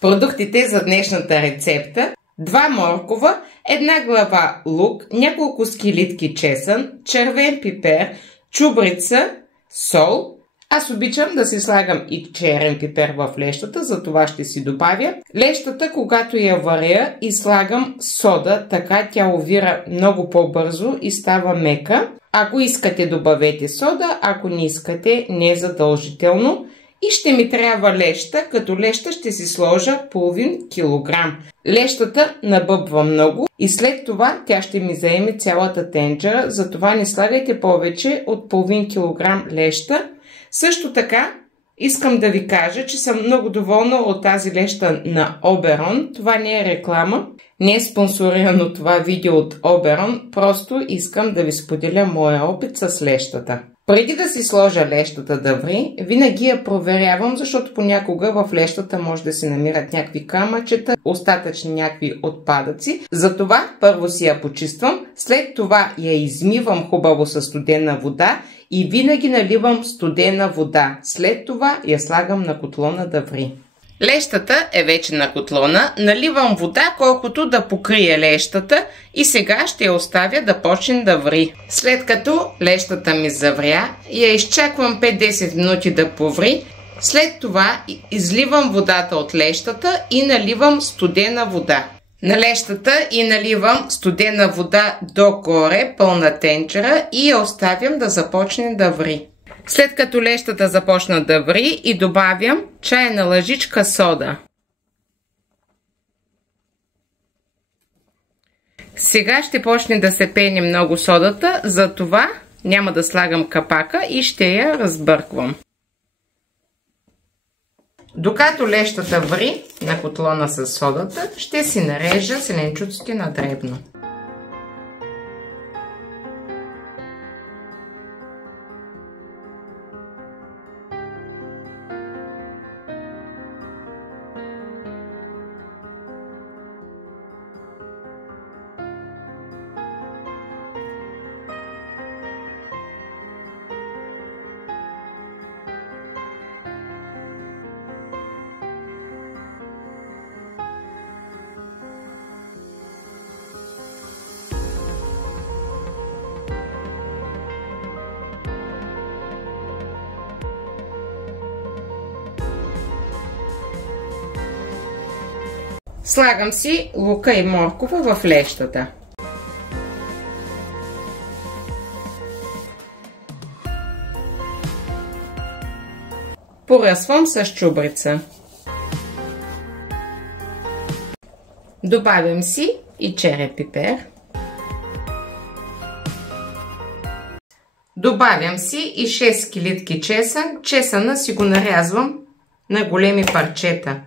Продуктите за днешната рецепта: 2 моркова, 1 глава лук, няколко скилитки чесън, червен пипер, чубрица, сол. Аз обичам да си слагам и черен пипер в лещата, за това ще си добавя. Лещата, когато я варя, и слагам сода, така тя овира много по-бързо и става мека. Ако искате, добавете сода, ако не искате, не е задължително. И ще ми трябва леща, като леща ще си сложа половин килограм. Лещата набъбва много и след това тя ще ми заеме цялата тенджера, затова не слагайте повече от половин килограм леща. Също така искам да ви кажа, че съм много доволна от тази леща на Оберон. Това не е реклама, не е спонсорирано това видео от Оберон, просто искам да ви споделя моя опит с лещата. Преди да си сложа лещата да ври, винаги я проверявам, защото понякога в лещата може да се намират някакви камъчета, остатъчни някакви отпадъци. Затова първо си я почиствам, след това я измивам хубаво със студена вода и винаги наливам студена вода. След това я слагам на котлона да ври. Лещата е вече на котлона, наливам вода колкото да покрие лещата и сега ще я оставя да почне да ври. След като лещата ми завря, я изчаквам 5-10 минути да поври. След това изливам водата от лещата и наливам студена вода. На лещата и наливам студена вода догоре, пълна тенджера, и я оставям да започне да ври. След като лещата започна да ври, и добавям чайна лъжичка сода. Сега ще почне да се пени много содата, затова няма да слагам капака и ще я разбърквам. Докато лещата ври на котлона с содата, ще си нарежа зеленчуците на дребно. Слагам си лука и моркова в лещата. Поръсвам с чубрица. Добавям си и черен пипер. Добавям си и 6 скилитки чесън. Чесъна си го нарязвам на големи парчета.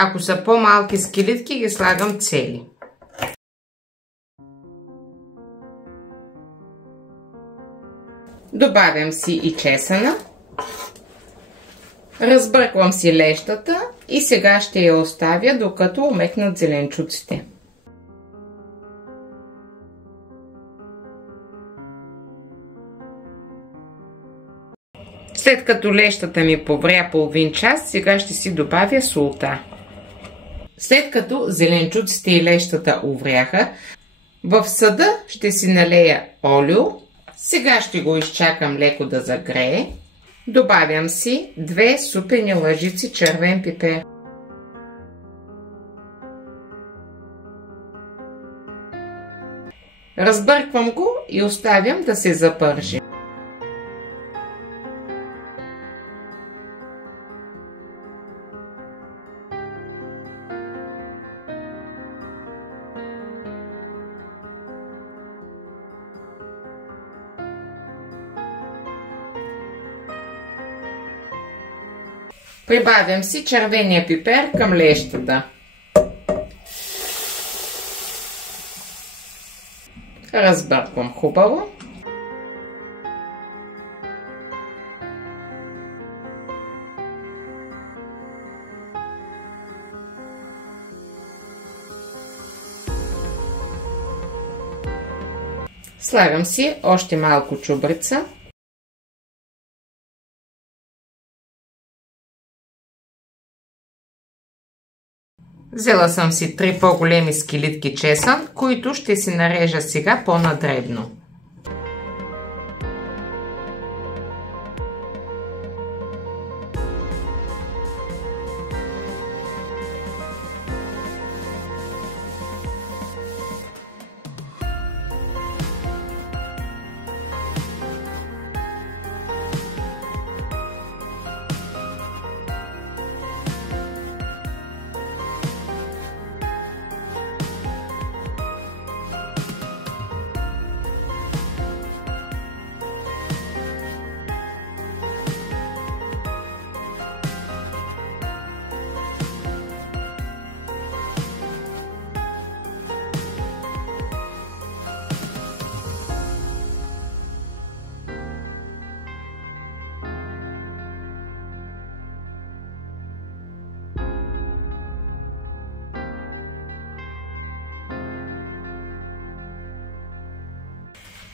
Ако са по-малки скилитки, ги слагам цели. Добавям си и чесъна. Разбърквам си лещата и сега ще я оставя, докато омекнат зеленчуците. След като лещата ми повря половин час, сега ще си добавя солта. След като зеленчуците и лещата увряха, в съда ще си налея олио. Сега ще го изчакам леко да загрее. Добавям си 2 супени лъжици червен пипер. Разбърквам го и оставям да се запържи. Прибавям си червения пипер към лещата. Разбърквам хубаво. Слагам си още малко чубрица. Взела съм си 3 по-големи скелитки чесън, които ще си нарежа сега по-надребно.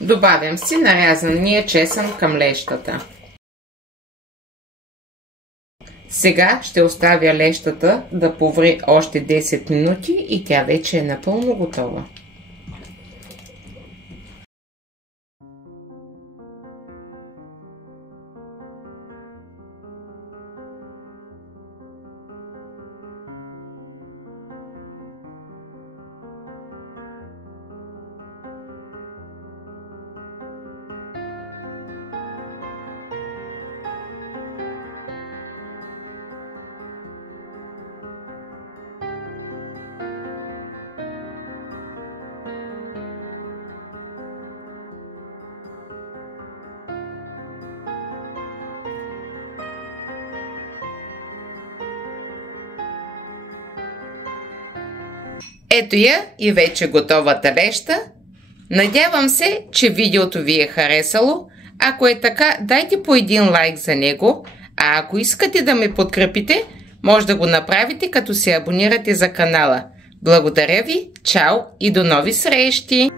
Добавям си нарязания чесън към лещата. Сега ще оставя лещата да поври още 10 минути и тя вече е напълно готова. Ето я и вече готовата леща. Надявам се, че видеото ви е харесало. Ако е така, дайте по един лайк за него. А ако искате да ме подкрепите, може да го направите като се абонирате за канала. Благодаря ви, чао и до нови срещи!